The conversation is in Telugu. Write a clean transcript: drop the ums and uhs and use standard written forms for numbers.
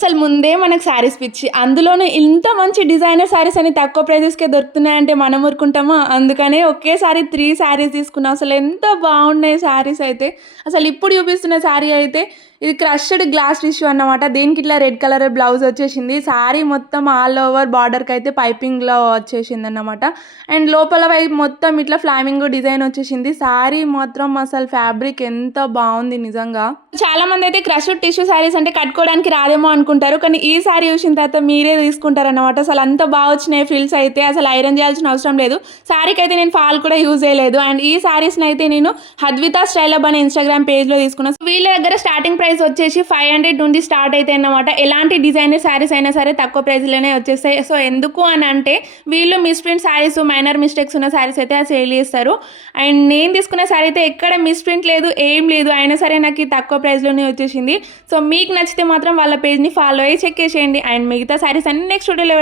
అసలు ముందే మనకు శారీస్ పిచ్చి. అందులోనూ ఇంత మంచి డిజైనర్ శారీస్ అని తక్కువ ప్రైజెస్‌కే దొరుకుతున్నాయంటే మనం ఊరుకుంటామా? అందుకనే ఒకేసారి 3 శారీస్ తీసుకున్నా. అసలెంత బాగున్నాయి శారీస్ అయితే. అసలు ఇప్పుడు చూపిస్తున్న శారీ అయితే ఇది క్రష్డ్ గ్లాస్ టిష్యూ అన్నమాట. దీనికి ఇట్లా రెడ్ కలర్ బ్లౌజ్ వచ్చేసింది. శారీ మొత్తం ఆల్ ఓవర్ బార్డర్‌కయితే పైపింగ్‌లో వచ్చేసిందన్నమాట. అండ్ లోపల వైపు మొత్తం ఇట్లా ఫ్లామింగో డిజైన్ వచ్చేసింది. శారీ మాత్రం అసలు ఫ్యాబ్రిక్ ఎంత బావుంది నిజంగా. చాలామంది అయితే క్రష్డ్ టిష్యూ శారీస్ అంటే కట్టుకోవడానికి రాదేమో అనుకుంటారు. కానీ ఈ శారీ చూసిన తర్వాత మీరే తీసుకుంటారన్నమాట. అసలు అంత బాగా వచ్చినాయి ఫ్రిల్స్ అయితే. అసలు ఐరన్ చేయాల్సిన అవసరం లేదు. శారీకి అయితే నేను ఫాల్ కూడా యూజ్ చేయలేదు. అండ్ ఈ శారీస్‌ని అయితే నేను హద్వితా స్టైల్ అప్ అనే ఇన్‌స్టాగ్రామ్ పేజ్‌లో తీసుకున్నాను. వీళ్ళ దగ్గర స్టార్టింగ్ ప్రైస్ వచ్చేసి 500 నుండి స్టార్ట్ అయితాయి అన్నమాట. ఎలాంటి డిజైనర్ శారీస్ అయినా సరే తక్కువ ప్రైస్‌లోనే వచ్చేస్తాయి. సో ఎందుకు అని అంటే వీళ్ళు మిస్‌ప్రింట్ శారీస్, మైనర్ మిస్టేక్స్ ఉన్న శారీస్ అయితే సేల్ చేస్తారు. అండ్ నేను తీసుకున్న శారీ అయితే ఎక్కడ మిస్‌ప్రింట్ లేదు, ఏం లేదు. అయినా సరే నాకు ఈ తక్కువ ప్రైస్‌లోనే వచ్చేసింది. సో మీకు నచ్చితే మాత్రం వాళ్ళ పేజ్‌ని ఫాలో అయ్యి చెక్ చేసేయండి. అండ్ మిగతా శారీస్ అన్ని నెక్స్ట్ వీడియోలో